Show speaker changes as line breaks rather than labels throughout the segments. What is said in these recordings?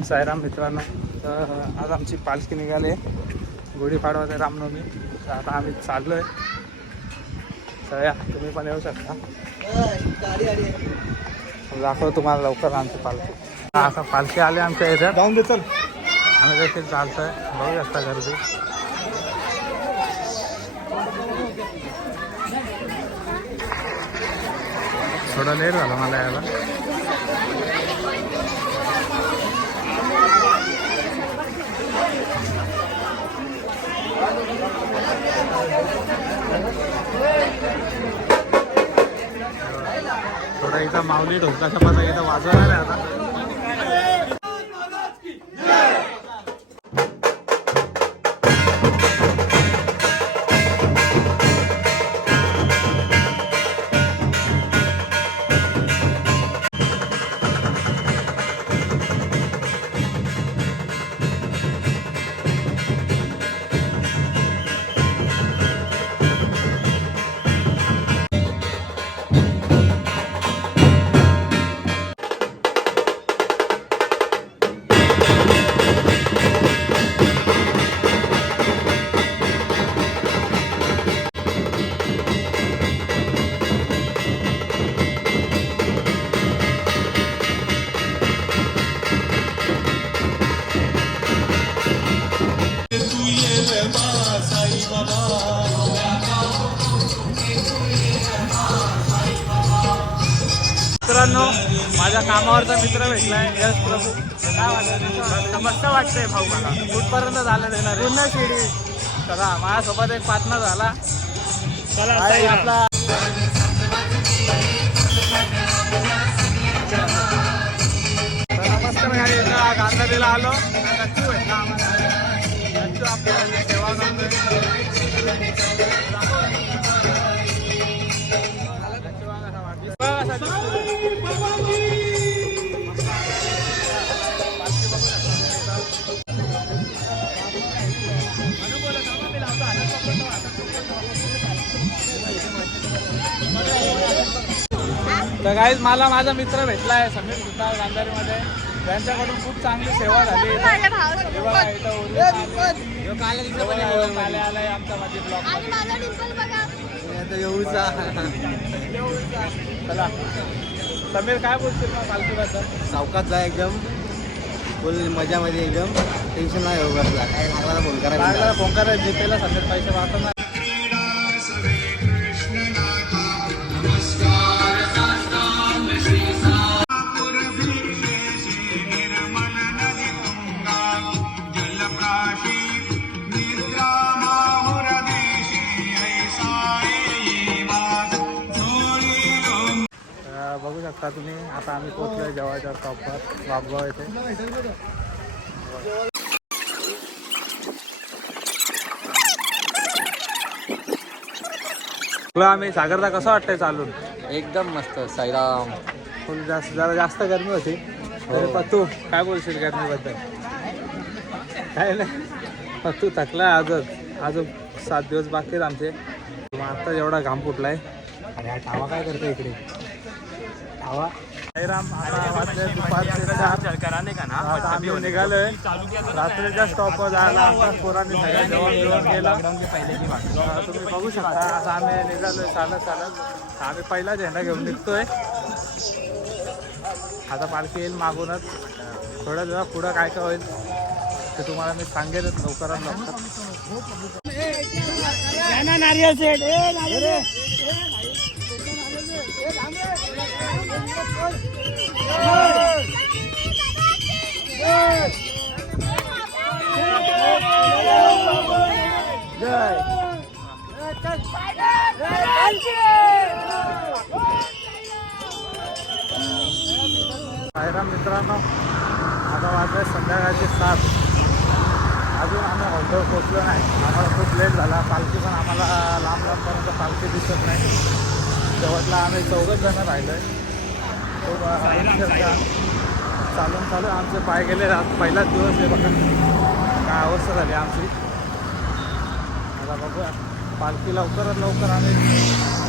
ओम साईराम मित्रांनो. तर आज आमची पालखी निघाली. आहे गुढीपाडवा ते रामनवमी. तर आता आम्ही चाललो आहे तर या तुम्ही पण येऊ शकता. दाखव तुम्हाला लवकर आमची पालखी. आता पालखी आली आमच्या एरियात
जाऊन दे चल.
आम्ही देखील चालतोय. बघू शकता गर्दी. थोडा लेट झाला मला यायला. थोडा माऊली ढोकाच्या पासा इथं वाजवणार आहे आता. मित्रांनो माझ्या कामावरचा मित्र भेटलाय यश प्रभू. काय वाटतं मस्त वाटतंय भाऊ मला. कुठपर्यंत झालं देणार पुन्हा शिडी. चला माझ्यासोबत एक पार्टनर झाला. चला आपला. गांधारीला आलो. गच्चू भेटला आम्हाला. आपल्याला सेवा करतोय तर काहीच मला माझा मित्र भेटलाय समीर सुतार गांधारीमध्ये. त्यांच्याकडून खूप चांगली सेवा झाली. हे. हो, आलायमध्ये. ब्लॉक चला. समीर काय बोलतील मग पालखीबद्दल
सावकात जा एकदम. फुल मजामध्ये एकदम. टेन्शन नाही हो बसला काय आम्हाला फोन
लागला
करायला
फोन करा जीपेला समीर पैसे वाचवणार तर बघू शकता तुम्ही. आता आम्ही पोहोचलोय जवळच्या टॉपवर बापगाव येथे. तुला आम्ही सागरदा कसं वाटतंय चालून?
एकदम मस्त साईराम.
फुल जास्त जरा जास्त गरमी होती. तरी पण तू काय बोलशील गरमीबद्दल? काय नाही. पण तू थकलाय आजच अजून सात दिवस बाकी आहेत आमचे. मग आता एवढा घाम फुटलाय. आणि हा टावा काय करतो इकडे? टावा? निघालोय रात्रीच्या स्टॉपवर जायला आता पोरांनी सगळ्या जेवण जेवण केलं तुम्ही बघू शकता आता आम्ही निघालोय चालत चालत आम्ही पहिला झेंडा घेऊन निघतोय आता पालखी येईल मागूनच थोड्या दिवसा पुढं काय काय होईल ते तुम्हाला मी सांगेलच लवकरात लवकर सायराम मित्रांनो आता वाजले संध्याकाळचे सात. अजून आम्ही हॉटेल पोचलो नाही. आम्हाला खूप लेट झाला. पालखी पण आम्हाला लांब लांबपर्यंत पालखी दिसत नाही. शेवटला आम्ही चौघच जण राहिलो आहे चालून चालून आमचे पाय गेले आज पहिलाच दिवस आहे बघा. काय अवस्था झाली आमची. आता बघूया. पालखी लवकरात लवकर आम्ही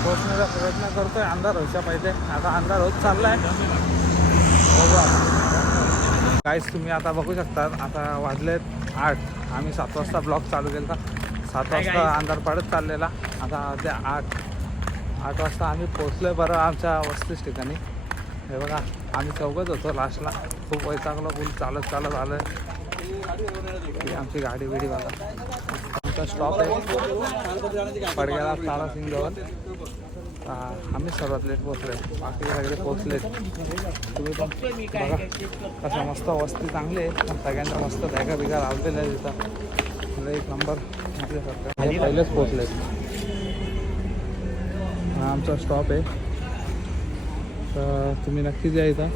पोचण्याचा प्रयत्न करतोय. अंधार व्हायच्या पहिले. आता अंधार होत चाललाय. बघू आता. काहीच तुम्ही आता बघू शकता आता वाजलेत आठ. आम्ही सात वाजता ब्लॉक चालू केला सात वाजता अंधार पडत चाललेला. आता ते आठ आठ वाजता आम्ही पोचलोय बरं आमच्या वस्तीच ठिकाणी. हे बघा आम्ही चौघच होतो लास्टला खूप वैतागलो फुल चालत चालत आलं की आमची गाडी बिडी बघा. आमचा स्टॉप आहे. पडग्याला तारासिंग जवळ आम्ही सर्वात लेट पोचले बाकी सगळे पोचले तुम्ही पण बघा कसं मस्त वस्ती चांगली आहे. सगळ्यांना मस्त बॅगा बिगा लावलेल्या आहे तिथं मला एक नंबर आपल्यासारखं. पहिलेच पोचले हा आमचा स्टॉप आहे. तर तुम्ही नक्कीच या इथं.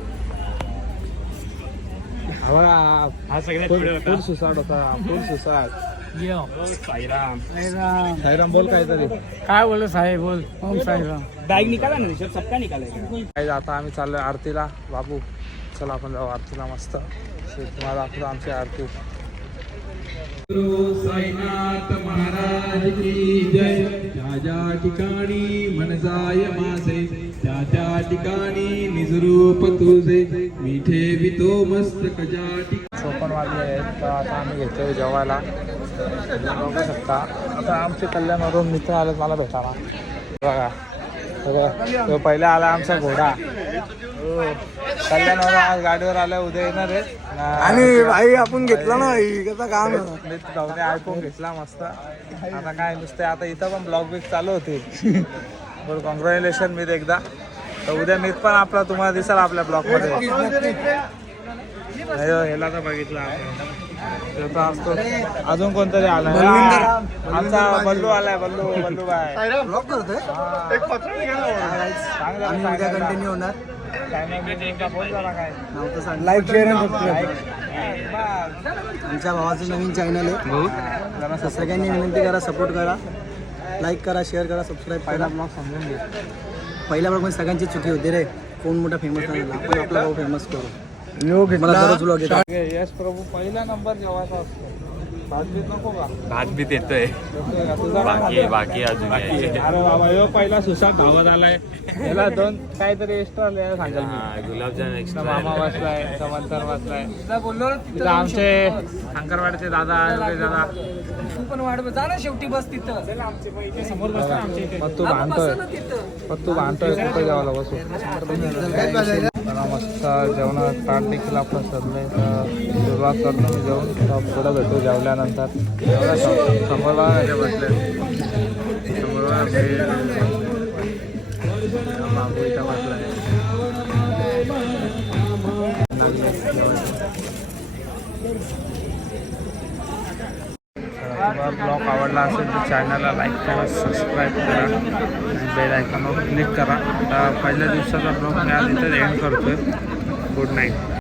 हा बघा
हा सगळ्यात
फुल
पुढे
फुल
होता
सुसाट होता फुल सुसाट.
साईराम.
साईराम. बोल काहीतरी
काय बोल साहेब बोल. ओम बॅग निकाला ना ऋषभ सबका निकाला
काही आता आम्ही चाललोय आरतीला. बाबू चला आपण जाऊ आरतीला मस्त. तुम्हाला दाखवतो आमची आरती.
साईनाथ महाराज की जय. ज्या ज्या ठिकाणी मन जाय माझे त्या त्या ठिकाणी निजरूप तुझे. मिठे वितो मस्तक ज्या ठिकाणी
चोपण आहेत तर आता आम्ही घेतोय जेवायला. बघू शकता. आता आमचे कल्याणवरून मित्र आले मला भेटायला बघा. बघा. तो पहिला आला आमचा घोडा. हो. कल्याणवरून आज गाडीवर आलाय उद्या येणार आहे आणि
भाई आपण घेतला ना कसं काम
मी धावणे ऐकून घेतला मस्त. आता काय नुसते आता इथं पण ब्लॉग बिग चालू होतील. बरं कॉंग्रॅच्युलेशन मीत एकदा. तर उद्या मीत पण आपला तुम्हाला दिसाल आपल्या ब्लॉगमध्ये. नाही हो, ह्याला तर बघितला असतो. अजून कोणतरी आलाय? हा, आमचा बल्लू आलाय बल्लू बल्लू बाय
ब्लॉक करतोय? उद्या कंटिन्यू होणार. लाईक शेअर आमच्या भावाचं नवीन चॅनल आहे. तर सगळ्यांनी विनंती करा सपोर्ट करा. लाईक करा शेअर करा सबस्क्राईब
पहिला
करा
ब्लॉग समजून घे.
पहिल्या ब्लॉगमध्ये सगळ्यांची चुकी होती रे. कोण मोठा फेमस नाही झाला आपण आपला भाऊ फेमस करू. मला दररोज ब्लॉग येतात.
यश प्रभू पहिला नंबर जेवायचा असतो. भात बीत
येतोय. बाकी बाकी अजून
अरे बाबा यो पहिला सुसाट धावत आलाय. याला दोन काहीतरी एक्स्ट्रा सांगेल मी
गुलाबजाम
इथं मामा बसलाय इथं मंथन बसलाय तिथं आमचे शंकरवाडीचे दादा दादा.
पण वाढ जा ना शेवटी बस तिथं. समोर बस
मग तू भांडतोय मग तू भांडतोय कुठे जेवायला बसू मस्त जेवणात ताट देखील आपलं सरलंय तर सुरुवात करतो मी जेवण पुढं भेटू जेवल्यानंतर. एवढं सम- समोर बघा कसे बसले समोर किंवा ब्लॉग आवडला असेल तर चॅनलला लाईक करा सबस्क्राईब करा बेल आयकॉनवर क्लिक करा. आता पहिल्या दिवसाचा ब्लॉग मी आज इथं एंड करतोय. Good night.